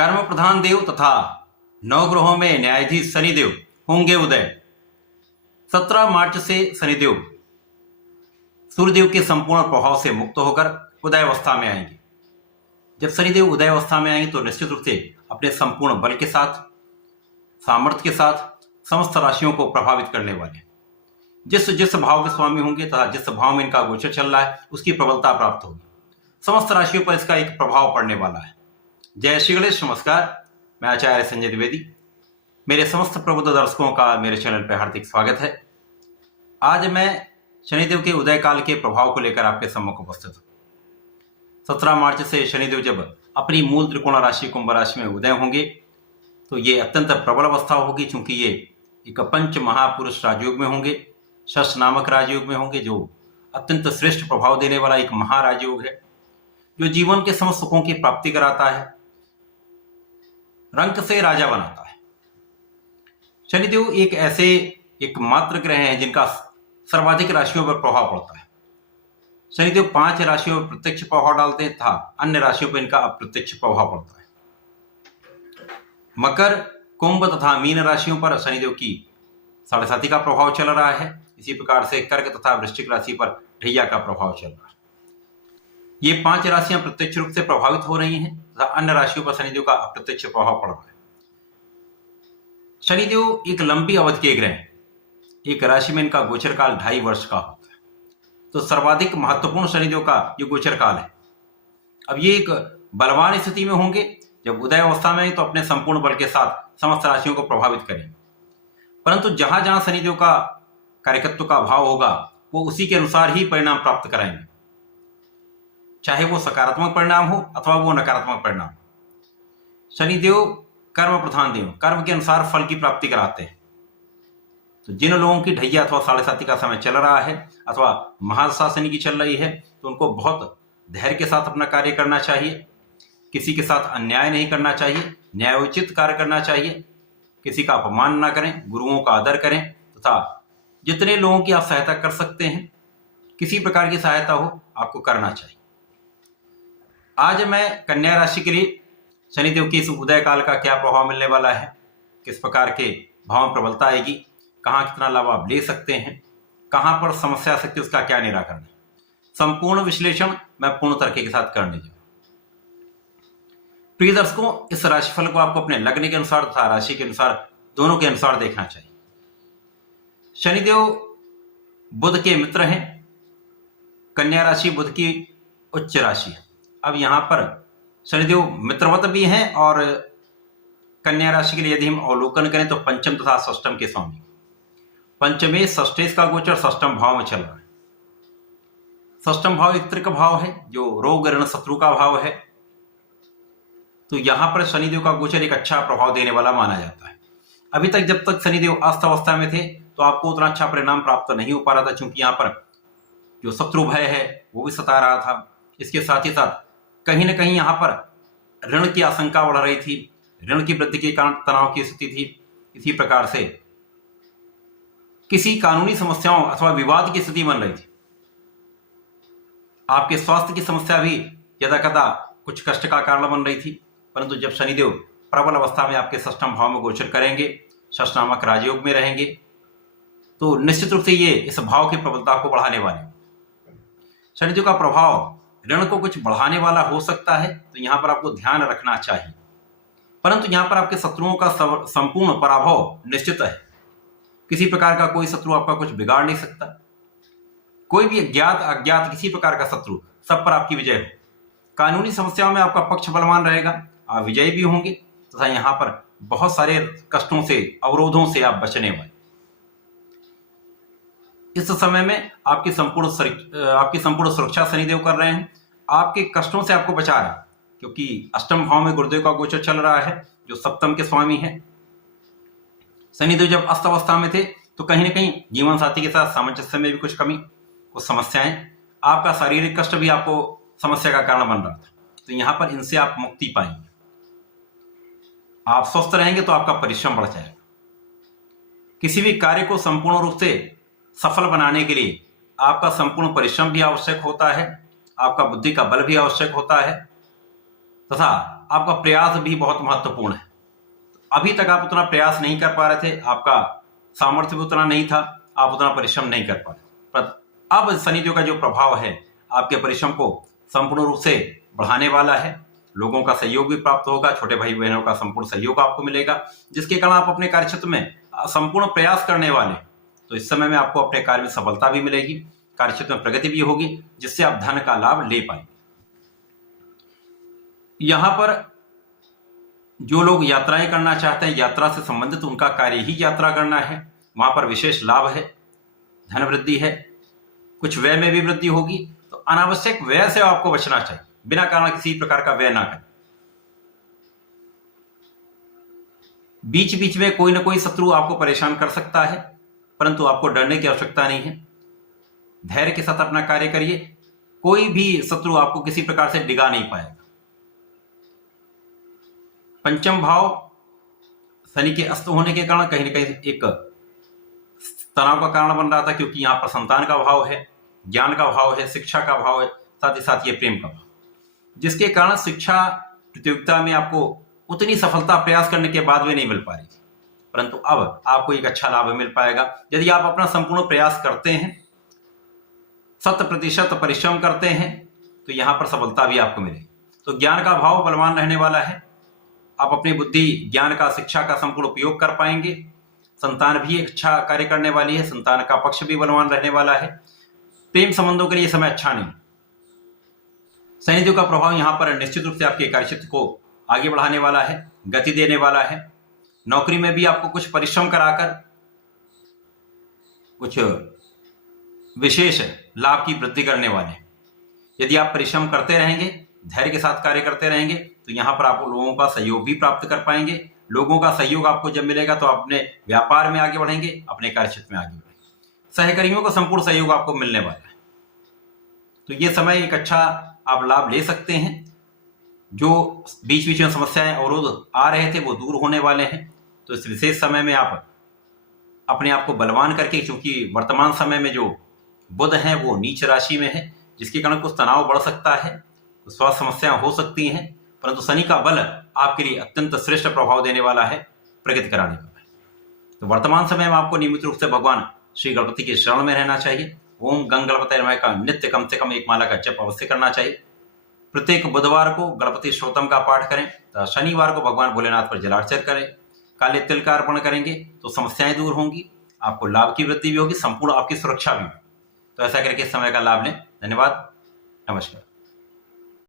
कर्म प्रधान देव तथा नवग्रहों में न्यायाधीश शनिदेव होंगे उदय। 17 मार्च से शनिदेव सूर्यदेव के संपूर्ण प्रभाव से मुक्त होकर उदय अवस्था में आएंगे। जब शनिदेव उदय अवस्था में आएंगे तो निश्चित रूप से अपने संपूर्ण बल के साथ, सामर्थ्य के साथ समस्त राशियों को प्रभावित करने वाले हैं। जिस जिस भाव के स्वामी होंगे तथा जिस भाव में इनका गोचर चल रहा है उसकी प्रबलता प्राप्त होगी। समस्त राशियों पर इसका एक प्रभाव पड़ने वाला है। जय श्री गणेश। नमस्कार, मैं आचार्य संजय द्विवेदी। मेरे समस्त प्रबुद्ध दर्शकों का मेरे चैनल पर हार्दिक स्वागत है। आज मैं शनिदेव के उदय काल के प्रभाव को लेकर आपके सम्मुख उपस्थित हूँ। 17 मार्च से शनिदेव जब अपनी मूल त्रिकोण राशि कुंभ राशि में उदय होंगे तो ये अत्यंत प्रबल अवस्था होगी, चूंकि ये एक पंच महापुरुष राजयोग में होंगे, षष्ठ नामक राजयोग में होंगे, जो अत्यंत श्रेष्ठ प्रभाव देने वाला एक महाराजयोग है, जो जीवन के समस्त सुखों की प्राप्ति कराता है, रंक से राजा बनाता है। शनिदेव एक मात्र ग्रह हैं जिनका सर्वाधिक राशियों पर प्रभाव पड़ता है। शनिदेव 5 राशियों पर प्रत्यक्ष प्रभाव डालते हैं तथा अन्य राशियों पर इनका अप्रत्यक्ष प्रभाव पड़ता है। मकर, कुंभ तथा मीन राशियों पर शनिदेव की 7.5 का प्रभाव चल रहा है। इसी प्रकार से कर्क तथा वृश्चिक राशि पर ढैया का प्रभाव चल रहा है। ये 5 राशियां प्रत्यक्ष रूप से प्रभावित हो रही हैं तथा अन्य राशियों पर शनिदेव का अप्रत्यक्ष प्रभाव पड़ रहा है। शनिदेव एक लंबी अवधि के ग्रह हैं। एक राशि में इनका गोचर काल 2.5 वर्ष का होता है, तो सर्वाधिक महत्वपूर्ण शनिदेव का ये गोचर काल है। अब ये एक बलवान स्थिति में होंगे। जब उदय अवस्था में तो अपने संपूर्ण बल के साथ समस्त राशियों को प्रभावित करेंगे, परंतु जहां जहां शनिदेव का कार्यकत्व का भाव होगा वो उसी के अनुसार ही परिणाम प्राप्त कराएंगे, चाहे वो सकारात्मक परिणाम हो अथवा वो नकारात्मक परिणाम। शनिदेव कर्म प्रधान देव, कर्म के अनुसार फल की प्राप्ति कराते हैं। तो जिन लोगों की ढैया अथवा 7.5 का समय चल रहा है अथवा महादशा शनि की चल रही है तो उनको बहुत धैर्य के साथ अपना कार्य करना चाहिए। किसी के साथ अन्याय नहीं करना चाहिए, न्यायोचित कार्य करना चाहिए। किसी का अपमान ना करें, गुरुओं का आदर करें तथा जितने लोगों की आप सहायता कर सकते हैं, किसी प्रकार की सहायता हो, आपको करना चाहिए। आज मैं कन्या राशि के लिए शनिदेव की इस उदय काल का क्या प्रभाव मिलने वाला है, किस प्रकार के भाव में प्रबलता आएगी, कहाँ कितना लाभ आप ले सकते हैं, कहाँ पर समस्या आ सकती है, उसका क्या निराकरण है, संपूर्ण विश्लेषण मैं पूर्ण तरीके के साथ करने जा रहा हूं। प्रिय दर्शकों, इस राशिफल को आपको अपने लग्न के अनुसार तथा राशि के अनुसार, दोनों के अनुसार देखना चाहिए। शनिदेव बुध के मित्र हैं। कन्या राशि बुध की उच्च राशि है। अब यहां पर शनिदेव मित्रवत भी हैं और कन्या राशि के लिए यदि हम अवलोकन करें तो पंचम तथा षष्टम के स्वामी। पंचमे षष्ठेश का गोचर षष्टम भाव में चल रहा है। षष्टम भाव एक त्रिक भाव है जो रोग ऋण शत्रु का भाव है। तो यहां पर शनिदेव का गोचर एक अच्छा प्रभाव देने वाला माना जाता है। अभी तक जब तक शनिदेव अस्त अवस्था में थे तो आपको उतना अच्छा परिणाम प्राप्त नहीं हो पा रहा था, क्योंकि यहाँ पर जो शत्रु भय है वो भी सता रहा था। इसके साथ ही साथ कहीं ना कहीं यहाँ पर ऋण की आशंका बढ़ रही थी, ऋण की वृद्धि के कारण तनाव की स्थिति थी। इसी प्रकार से किसी कानूनी समस्याओं अथवा विवाद की स्थिति बन रही थी। आपके स्वास्थ्य की समस्या भी यदा कदा कुछ कष्ट का कारण बन रही थी, परंतु जब शनिदेव प्रबल अवस्था में आपके षष्ठम भाव में गोचर करेंगे, षष्ठ नामक राजयोग में रहेंगे, तो निश्चित रूप से ये इस भाव की प्रबलता को बढ़ाने वाले। शनिदेव का प्रभाव ऋण को कुछ बढ़ाने वाला हो सकता है, तो यहां पर आपको ध्यान रखना चाहिए। परंतु यहां पर आपके शत्रुओं का संपूर्ण पराभव निश्चित है। किसी प्रकार का कोई शत्रु आपका कुछ बिगाड़ नहीं सकता। कोई भी ज्ञात अज्ञात किसी प्रकार का शत्रु, सब पर आपकी विजय हो। कानूनी समस्याओं में आपका पक्ष बलवान रहेगा, आप विजयी भी होंगे तथा यहाँ पर बहुत सारे कष्टों से, अवरोधों से आप बचने वाले। इस समय में आपकी संपूर्ण सुरक्षा शनिदेव कर रहे हैं। आपके कष्टों से आपको बचा रहा है, क्योंकि अष्टम भाव में गुरुदेव का गोचर चल रहा है जो सप्तम के स्वामी है। शनिदेव जब अस्त अवस्था में थे तो कहीं ना कहीं जीवन साथी के साथ सामंजस्य में भी कुछ कमी, कुछ समस्याएं, आपका शारीरिक कष्ट भी आपको समस्या का कारण बन रहा था। तो यहां पर इनसे आप मुक्ति पाएंगे। आप स्वस्थ रहेंगे तो आपका परिश्रम बढ़ जाएगा। किसी भी कार्य को संपूर्ण रूप से सफल बनाने के लिए आपका संपूर्ण परिश्रम भी आवश्यक होता है, आपका बुद्धि का बल भी आवश्यक होता है। तथा आपका प्रयास भी बहुत महत्वपूर्ण है। अभी तक आप उतना प्रयास नहीं कर पा रहे थे, आपका सामर्थ्य भी उतना नहीं था, आप उतना परिश्रम नहीं कर पा रहे, पर अब शनिदेव का जो प्रभाव है आपके परिश्रम को संपूर्ण रूप से बढ़ाने वाला है। लोगों का सहयोग भी प्राप्त होगा, छोटे भाई बहनों का संपूर्ण सहयोग आपको मिलेगा, जिसके कारण आप अपने कार्यक्षेत्र में संपूर्ण प्रयास करने वाले, तो इस समय में आपको अपने कार्य में सफलता भी मिलेगी, कार्यक्षेत्र में प्रगति भी होगी, जिससे आप धन का लाभ ले पाएंगे। यहां पर जो लोग यात्राएं करना चाहते हैं, यात्रा से संबंधित उनका कार्य ही यात्रा करना है, वहां पर विशेष लाभ है, धन वृद्धि है, कुछ व्यय में भी वृद्धि होगी। तो अनावश्यक व्यय से आपको बचना चाहिए, बिना कारण किसी प्रकार का व्यय ना करें। बीच बीच में कोई ना कोई शत्रु आपको परेशान कर सकता है, परंतु आपको डरने की आवश्यकता नहीं है। धैर्य के साथ अपना कार्य करिए, कोई भी शत्रु आपको किसी प्रकार से डिगा नहीं पाएगा। पंचम भाव शनि के अस्त होने के कारण कहीं ना कहीं एक तनाव का कारण बन रहा था, क्योंकि यहां पर संतान का भाव है, ज्ञान का भाव है, शिक्षा का भाव है, साथ ही साथ ये प्रेम का भाव, जिसके कारण शिक्षा प्रतियोगिता में आपको उतनी सफलता प्रयास करने के बाद भी नहीं मिल पा रही थी, परंतु अब आपको एक अच्छा लाभ मिल पाएगा यदि आप अपना संपूर्ण प्रयास करते हैं, 100% परिश्रम करते हैं, तो यहां पर सफलता भी आपको मिलेगी। तो ज्ञान का भाव बलवान रहने वाला है, आप अपनी बुद्धि, ज्ञान का, शिक्षा का संपूर्ण उपयोग कर पाएंगे। संतान भी एक अच्छा कार्य करने वाली है, संतान का पक्ष भी बलवान रहने वाला है। प्रेम संबंधों के लिए समय अच्छा नहीं। शनिदेव का प्रभाव यहां पर निश्चित रूप से आपके कार्यक्षेत्र को आगे बढ़ाने वाला है, गति देने वाला है। नौकरी में भी आपको कुछ परिश्रम कराकर कुछ विशेष लाभ की वृद्धि करने वाले हैं। यदि आप परिश्रम करते रहेंगे, धैर्य के साथ कार्य करते रहेंगे, तो यहां पर आप लोगों का सहयोग भी प्राप्त कर पाएंगे। लोगों का सहयोग आपको जब मिलेगा तो अपने व्यापार में आगे बढ़ेंगे, अपने कार्यक्षेत्र में आगे बढ़ेंगे। सहकर्मियों का संपूर्ण सहयोग आपको मिलने वाला है। तो ये समय एक अच्छा आप लाभ ले सकते हैं। जो बीच बीच में समस्याएं, अवरोध आ रहे थे, वो दूर होने वाले हैं। तो इस विशेष समय में आप अपने आप को बलवान करके, क्योंकि वर्तमान समय में जो बुध है वो नीच राशि में है, जिसके कारण कुछ तनाव बढ़ सकता है, तो स्वास्थ्य समस्याएं हो सकती हैं, परंतु शनि का बल आपके लिए अत्यंत श्रेष्ठ प्रभाव देने वाला है, प्रगति कराने वाला है। तो वर्तमान समय में आपको नियमित रूप से भगवान श्री गणपति के शरण में रहना चाहिए। ओम गंग गणपति नमः का नित्य कम से कम एक माला का जप अवश्य करना चाहिए। प्रत्येक बुधवार को गणपति स्तोत्रम का पाठ करें, तो शनिवार को भगवान भोलेनाथ पर जलार्चन करें, काले तिल का अर्पण करेंगे तो समस्याएं दूर होंगी, आपको लाभ की वृद्धि भी होगी, संपूर्ण आपकी सुरक्षा भी होगी। तो ऐसा करके इस समय का लाभ लें। धन्यवाद, नमस्कार।